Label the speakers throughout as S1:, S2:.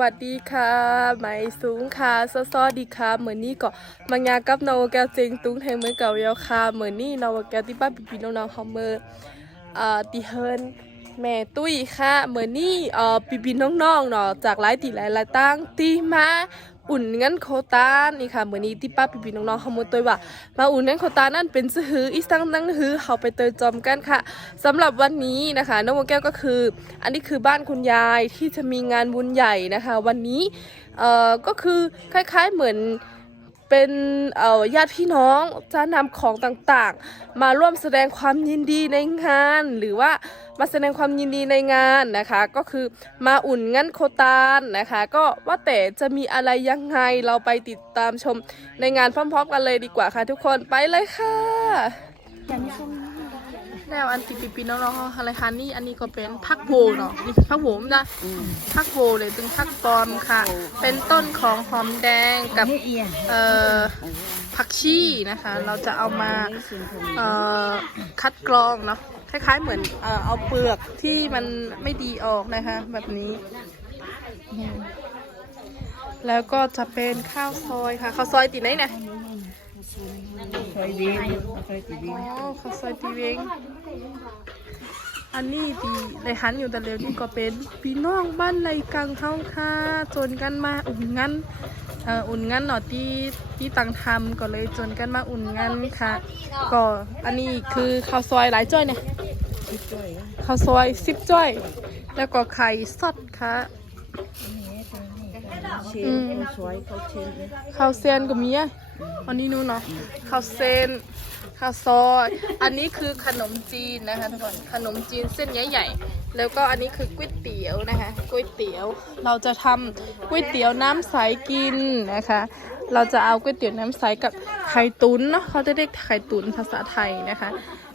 S1: วัสดีค่ะไหมสูงค่ะซอซอดีค่ะเหมือนนี่ก็มางานกับนาวแกวเซงตุ้งแทงเมือเก่าเยาค่ะเหมือนนี่นาวแกที่บ้านปีปีน้องๆเขาเมืออ่าตีเฮินแม่ตุ้ยค่ะเหมือนนี่เอ่อปีปีน้องๆเนาะจากหลายตีหลายหลายตั้งตีมา อุ่นงั้นโคตานนี่ค่ะเหมือนนี้ที่ป้าปีปีน้องๆเขามือตัวว่ามาอุ่นงั้นโคตานั่นเป็นซื้อหืออีสังนั่งหือเขาไปเตยจอมกันค่ะสำหรับวันนี้นะคะน้องโมแก้วก็คือ อันนี้คือบ้านคุณยายที่จะมีงานบุญใหญ่นะคะ วันนี้เอ่อก็คือคล้ายๆเหมือน เป็นญาติพี่น้องจะนำของต่างๆ มาร่วมแสดงความยินดีในงาน หรือว่ามาแสดงความยินดีในงานนะคะ ก็คือมาอุ่นงั้นโคตานนะคะ ก็ว่าแต่จะมีอะไรยังไงเราไปติดตามชมในงานพร้อม ๆ กันเลยดีกว่าค่ะทุกคนไปเลยค่ะ แล้วอันติปีปีน้องๆอะไรคะนี่อันนี้ก็เป็นพักโบเนาะนี่พักโบมนะพักโบเลยเป็นพักตอมค่ะ เป็นต้นของหอมแดงกับเอ่อผักชีนะคะ เราจะเอามาเอ่อคัดกรองเนาะคล้ายๆเหมือนเอ่อเอาเปลือกที่มันไม่ดีออกนะคะ แบบนี้แล้วก็จะเป็นข้าวซอยค่ะข้าวซอยตีไหนเนี่ย
S2: ซอยวิ่งซอยตีวิ่ง
S1: อ๋อข้าวซอยตีเวงอันนี้ตีในหันอยู่แต่เร็วนี่ก็เป็นพี่น้องบ้านไรกังเฮาค่ะจนกันมาอุ่นงั้นเอ่ออุ่นงั้นเนาะที่ที่ตังทำก็เลยจนกันมาอุ่นงั้นค่ะ ก็อันนี้คือข้าวซอยหลายจ้อยเนี่ย
S2: คิดด้วย
S1: ข้าวซอยสิบจ้อย แล้วก็ไข่สดค่ะ
S2: เชนซอยเขาเชน
S1: ข้าวเซนก็มีอะ อันนี้นู้นเนาะข้าวเส้นข้าวซอย อันนี้คือขนมจีนนะคะทุกคน ขนมจีนเส้นใหญ่ๆ แล้วก็อันนี้คือก๋วยเตี๋ยวนะคะก๋วยเตี๋ยว เราจะทำก๋วยเตี๋ยวน้ำใสกินนะคะ เราจะเอาก๋วยเตี๋ยวน้ำใสกับไข่ตุ๋นเนาะเขาจะเรียกไข่ตุ๋นภาษาไทยนะคะ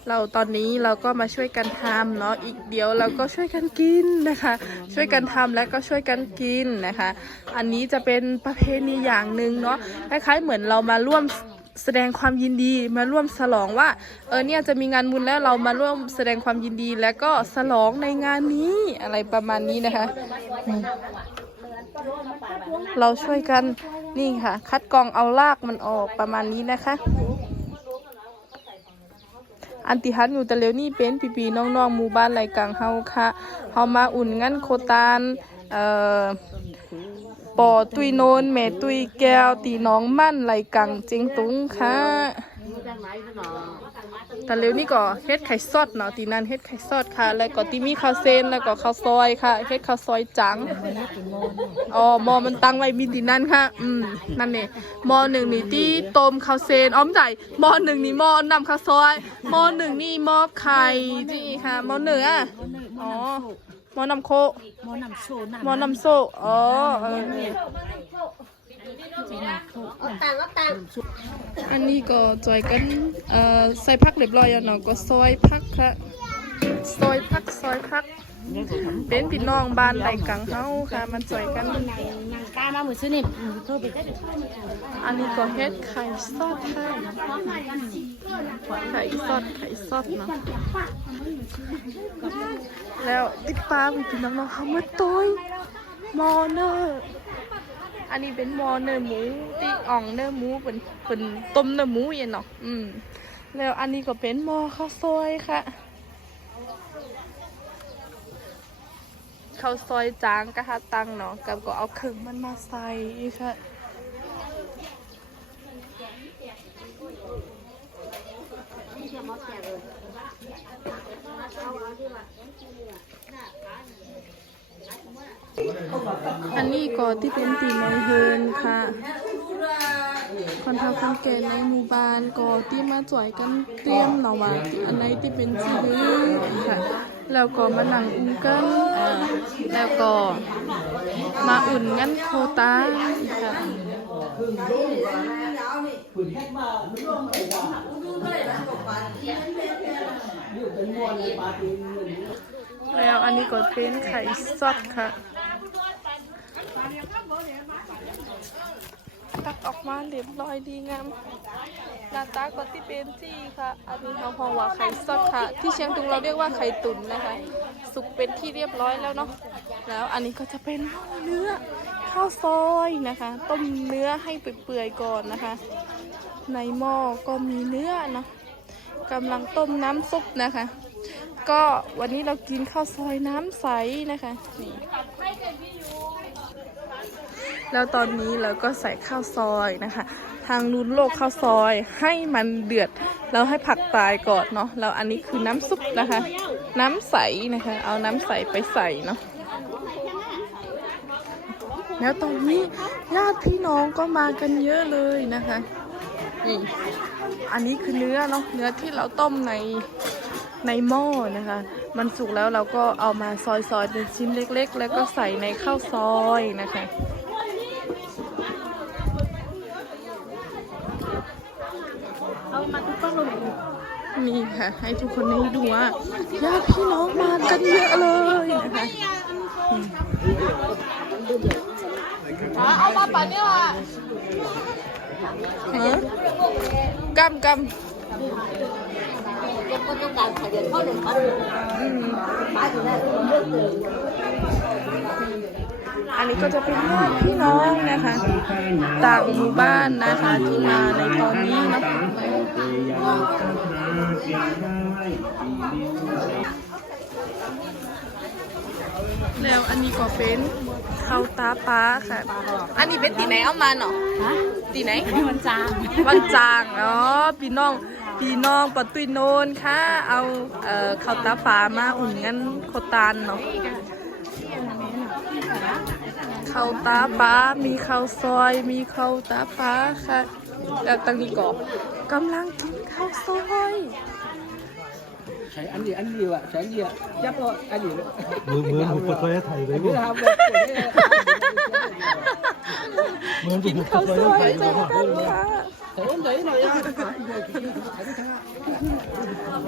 S1: เราตอนนี้เราก็มาช่วยกันทำเนาะอีกเดียวเราก็ช่วยกันกินนะคะ ช่วยกันทำและก็ช่วยกันกินนะคะ อันนี้จะเป็นประเพณีอย่างหนึ่งเนาะคล้ายๆเหมือนเรามาร่วมแสดงความยินดีมาร่วมฉลองว่าเออเนี่ยจะมีงานบุญแล้วเรามาร่วมแสดงความยินดีแล้วก็ฉลองในงานนี้อะไรประมาณนี้นะคะ เราช่วยกันนี่ค่ะ คัดกรองเอารากมันออกประมาณนี้นะคะ อันติฮันอยู่แต่เร็วนี่เป็นปีปีๆน้องๆหมู่บ้านไรกังเฮาค่ะเฮามาอุ่นงั้นโคตานเอ่อปอตุยโนนแม่ตุยแก้วตีน้องมั่นไรกังจิงตุงค่ะแต่เร็วนี่ก็เฮ็ดไข่ซอดเนาะตีนั้นเฮ็ดไข่ซอดค่ะ แล้วก็ตีมีข้าวเส้นแล้วก็ข้าวซอยค่ะเฮ็ดข้าวซอยจัง อ๋อหมอมันตั้งไว้มีดีนั่นค่ะ อืม นั่นเนี่ยหมอหนึ่งนี่ที่ต้มข้าวเซนอ้อมใจหมอหนึ่งนี่หมอนำข้าวซอยหมอหนึ่งนี่หมอไข่นี่ค่ะหมอหนึ่งอะอ๋อหมอนำโค
S2: หมอนำโชว์น้
S1: หมอนำโซ่อ๋อเอออันนี้ก็จอยกันเอ่อใส่พักเรียบร้อยแล้วเนาะก็ซอยพักค่ะซอยพักซอยพักำ
S2: เนี่ยก็ทำ
S1: เป็นพี่น้องบ้านไหลกังเฮาค่ะ มันจอยกัน
S2: นางกล้ามาหมือซื้อนี่โทษไปได้
S1: อันนี้ก็เฮ็ดไข่ซอสค่ะไข่ซอสไข่ซอสเนาะแล้วติดปลาพี่น้องๆเขามาต้อยมอเนอร์อันนี้เป็นมอเนอร์หมูตีอ่องเนอร์หมูเป็นเป็นต้มเนอร์หมูอย่างเนาะอืมแล้วอันนี้ก็เป็นมอข้าวซอยค่ะ ข้าวซอยจางกะฮะตังเนาะกับก็เอาเครื่องมันมาใส่ค่ะอันนี้ก็ที่เป็นตีน้องเฮินค่ะ คนเฒ่าคนแก่ในหมู่บ้านก็ที่มาจ่วยกันเตรียมเนาะว่าอันไหนที่เป็นชีวิตค่ะ แล้วก็มานั่งอุ่นกันอ่าแล้วก็มาอุ่นกันโคตาค่ะแล้วอันนี้ก็เป็นไข่สดค่ะ ตักออกมาเรียบร้อยดีงามหน้าตาก็ที่เป็นที่ค่ะ อันนี้เขาพอว่าไข่สดค่ะ ที่เชียงตุงเราเรียกว่าไข่ตุ๋นนะคะ สุกเป็นที่เรียบร้อยแล้วเนาะ แล้วอันนี้ก็จะเป็นเนื้อข้าวซอยนะคะ ต้มเนื้อให้เปื่อยๆก่อนนะคะ ในหม้อก็มีเนื้อเนาะกำลังต้มน้ำซุปนะคะ ก็วันนี้เรากินข้าวซอยน้ำใสนะคะนี่ แล้วตอนนี้เราก็ใส่ข้าวซอยนะคะ ทางนู้นโลกข้าวซอยให้มันเดือด แล้วให้ผักตายก่อนเนาะแล้วอันนี้คือน้ำซุปนะคะ น้ำใสนะคะ เอาน้ำใสไปใส่เนาะแล้วตอนนี้ญาติพี่น้องก็มากันเยอะเลยนะคะนี่อันนี้คือเนื้อเนาะเนื้อที่เราต้มในในหม้อนะคะ มันสุกแล้วเราก็เอามาซอยๆเป็นชิ้นเล็ก ๆ แล้วก็ใส่ในข้าวซอยนะคะ
S2: เอามาทุกป้องเลย
S1: นี่ค่ะ ให้ทุกคนได้ดูว่าญาติพี่น้องมากันเยอะเลยนะคะเอามาป่ะเนี่ว่ะกำกำ
S2: ก็ต้องการขยันเข้าเดินเข้า
S1: อืม
S2: มาถึงได้เยอะเลย
S1: อันนี้ก็จะเป็นญาติพี่น้องนะคะ ต่างหมู่บ้านนะคะที่มาในตอนนี้เนาะ แล้วอันนี้ก็เป็นข้าวตาปลาค่ะ อันนี้เป็นตีไหนเอามาเนาะ
S2: ฮะ
S1: ตีไหน
S2: มันจาง
S1: วันจางเนาะพี่น้องพี่น้องปะตุยโนนค่ะ เอาเอ่อข้าวตาปลามาอุ่นงั้นโคตานเนาะข้าวตาปลามีข้าวซอย มีข้าวตาปลาค่ะแล้วตั้งนี้ก็กำลังกินข้าวซอย
S3: ใช้อันนี้อันนี้ว่ะใช้อันนี้อะยับก็อันนี้เลย
S4: มือมือบุกตัวให้ไทยเลย
S3: อัน
S4: บุ
S3: นี้
S4: ก
S3: ทำเลย
S4: มือบุ
S1: กิน
S4: ก
S1: ข้าว
S4: ตัว
S1: ซ
S4: ให้
S1: อย
S4: ไทย
S1: เจอกันค่ะ
S3: โอ้ยไหนหน่อยอะ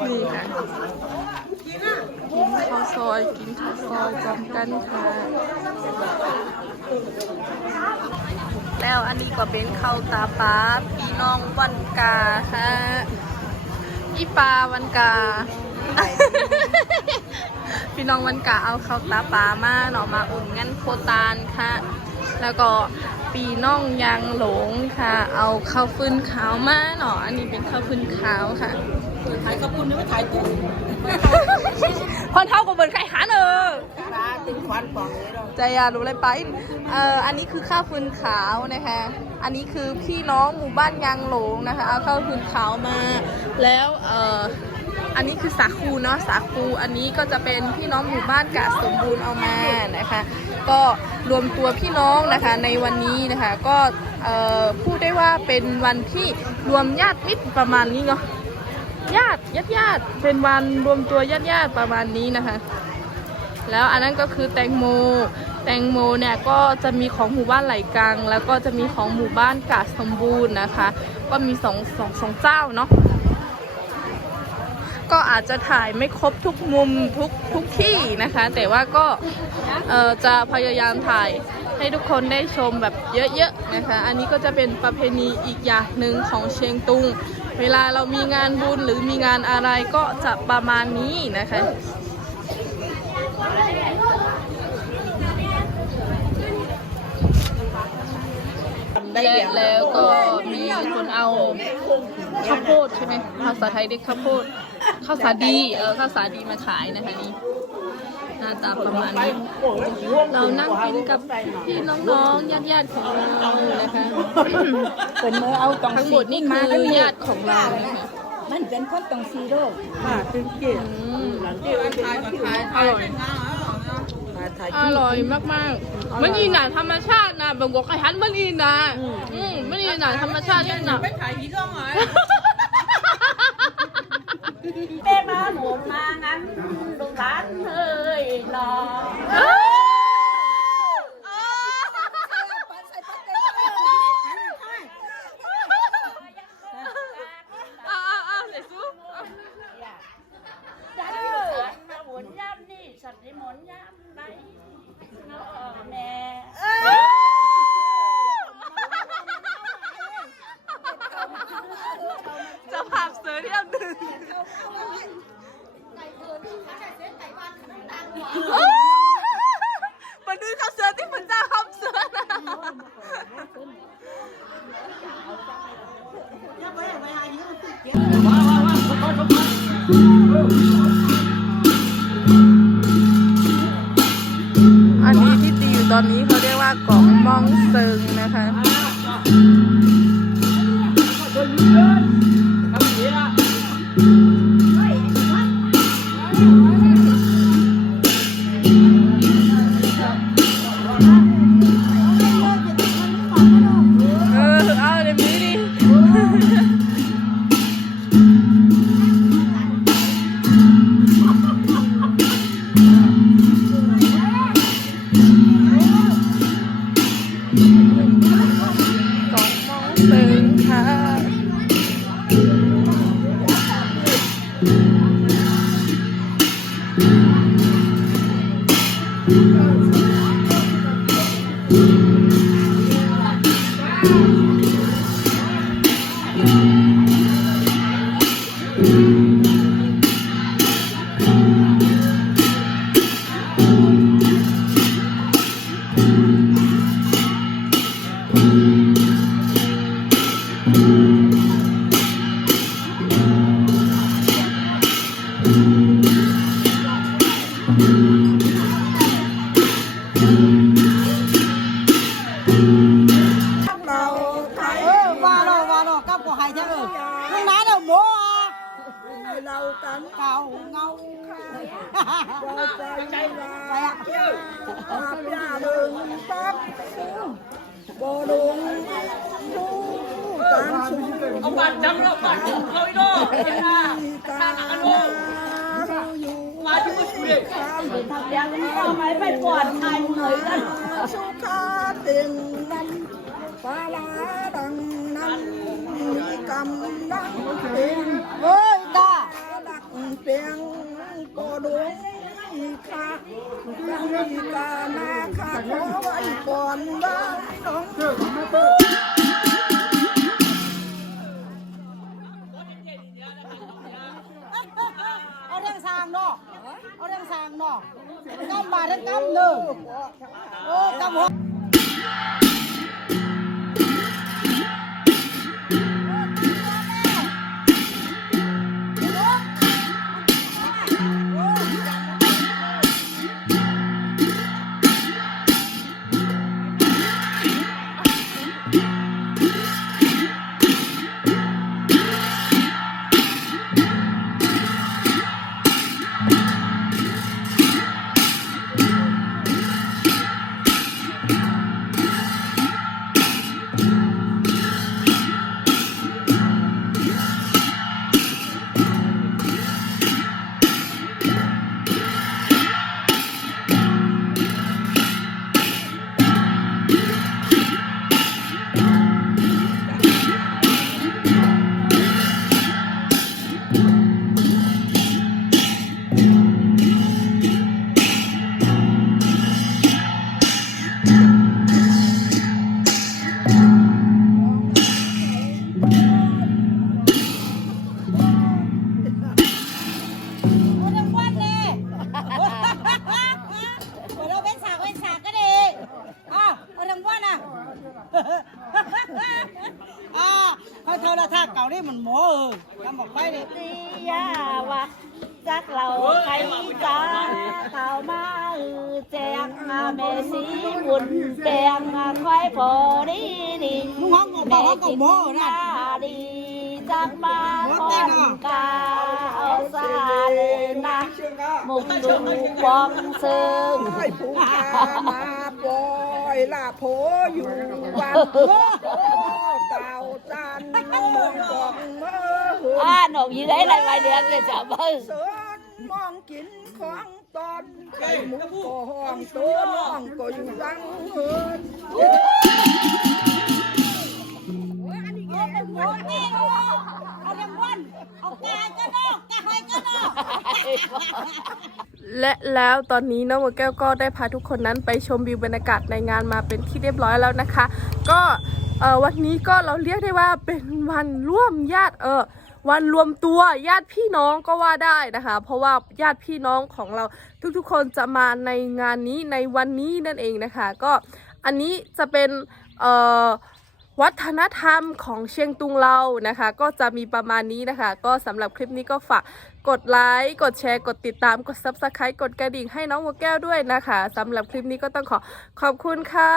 S1: นี่ค่ะกินข้าวซอยกินข้าวซอยจอมกันค่ะ แล้วอันนี้ก็เป็นข้าวตาปลาพี่น้องวันกาค่ะอีปลาวันกา พี่น้องวันกาเอาข้าวตาปลามาหน่อมาอุ่นงั้นโคตานค่ะ แล้วก็ปีน้องยางหลงค่ะ เอาข้าวฟืนขาวมาหน่ออันนี้เป็นข้าวฟืนขาวค่ะ
S2: ขายกระปุนนี่ไม่ขายตุ้ง
S1: คนเท่ากับเบิร์นไข่หานเออ
S2: ปลาตึงควันปองเลยเรา
S1: ใจยารู้อะไรไปเอ่ออันนี้คือข้าวฟืนขาวนะคะ อันนี้คือพี่น้องหมู่บ้านยางหลงนะคะ เอาข้าวฟืนขาวมา แล้วเอ่อ อันนี้คือสาคูเนาะสาคูอันนี้ก็จะเป็นพี่น้องหมู่บ้านกาสมบูรณ์เอามานะคะ ก็รวมตัวพี่น้องนะคะในวันนี้นะคะ ก็พูดได้ว่าเป็นวันที่รวมญาติมิตรประมาณนี้เนาะญาติญาติญาติเป็นวันรวมตัวญาติญาติประมาณนี้นะคะ แล้วอันนั้นก็คือแตงโม แตงโมเนี่ยก็จะมีของหมู่บ้านไหลกังแล้วก็จะมีของหมู่บ้านกาดสมบูรณ์นะคะ ก็มีสองสองสองเจ้าเนาะ ก็อาจจะถ่ายไม่ครบทุกมุมทุกทุกที่นะคะ แต่ว่าก็จะพยายามถ่ายให้ทุกคนได้ชมแบบเยอะๆนะคะ อันนี้ก็จะเป็นประเพณีอีกอย่างหนึ่งของเชียงตุง เวลาเรามีงานบุญหรือมีงานอะไรก็จะประมาณนี้นะคะ
S2: ได้เดียว
S1: แล้วก็มีคนเอาข้าวโพดใช่ไหมภาษาไทยเรียกข้าวโพดข้าวสาดีเออข้าวสาดีมาขายนะคะนี่หน้าตาประมาณนี้เรานั่งกินกับพี่น้องๆญาติๆของเรานะคะ
S2: เป็นเมื่อเอาตอง
S1: ทั้งหมดนี่คือญาติของเรานะคะ
S2: มันเป็นคนตองซีโร่มาตึงเกีย
S1: อืม
S2: ถ่ายถ่าย
S1: อร่อย
S2: ถ่าย
S1: อร่อยมากๆ มันอีหนาธรรมชาตินะแบบว่าไข่หันมันอีหนาอืมมันอีหนาธรรมชาตินี่นะ
S2: เป้มาหนุนมางั้นลูกหลานเฮ้ยรอ
S1: อ้าวอ้าวเดี๋ยวสู้
S2: จันมาหมุนย่ำนี่สัตว์หมุนย่ำไหนน้อแม่
S1: มาดูข้าวเสือที่มันเจ้าข้าวเสือนะ อั เอ กั
S5: บกูให้จังเออมึงไหนเด้อหมูเรากันเก่าเงาเราใจใจไปอะอาบยาเกำลังเป็นเฮ้ยตาดักเปียงก็ดงอีกค่ะยังมีกานาค่ะขอไว้ก่อนว่าน้องเธอาเรื่องสร้างเนาะเอาเรื่องสร้างเนาะกำบาทกำหนึ่งโอ้กำหัว
S2: มาเมสีบุญแดงมาคอยพอดีดี
S5: ลุงห้องก็บอกว่าก็หมอนะ
S2: ดีจักมาพร้อมกาเอาซาเลยนะมุมดูวองเซิง
S5: ไอ้ผู้ขามาปล่อยลาโพอยู่วันโอ้เต่าจันมองกองเมื่อ
S2: อ่าหนกอยู่ได้ไรไปเดือนเลยจ้ะเบิ้ง
S5: เสินมองกินของ ตอนไก่หมุกก็ห้องตัวน้องก็อยู่รังเฮิน
S2: เอาเรื่องวันเอาแกก็นอกแกหอยก็นอก
S1: และแล้วตอนนี้น้องหัวแก้วก็ได้พาทุกคนนั้นไปชมวิวบรรยากาศในงานมาเป็นที่เรียบร้อยแล้วนะคะ ก็เอ่อวันนี้ก็เราเรียกได้ว่าเป็นวันร่วมญาติเออ วันรวมตัวญาติพี่น้องก็ว่าได้นะคะ เพราะว่าญาติพี่น้องของเราทุกๆคนจะมาในงานนี้ในวันนี้นั่นเองนะคะ ก็อันนี้จะเป็นเอ่อ วัฒนธรรมของเชียงตุงเรานะคะ ก็จะมีประมาณนี้นะคะ ก็สำหรับคลิปนี้ก็ฝากกดไลค์กดแชร์กดติดตามกด subscribe กดกระดิ่งให้น้องวัวแก้วด้วยนะคะสำหรับคลิปนี้ก็ต้องขอขอบคุณค่ะ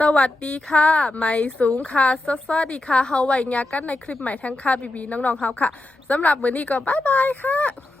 S1: สวัสดีค่ะ ไม่สูงค่ะสวัสดีค่ะเฮาไว้งากันในคลิปใหม่ทั้งค่ะบีบีน้องๆเฮาค่ะสำหรับวันนี้ก็บ๊ายบายค่ะ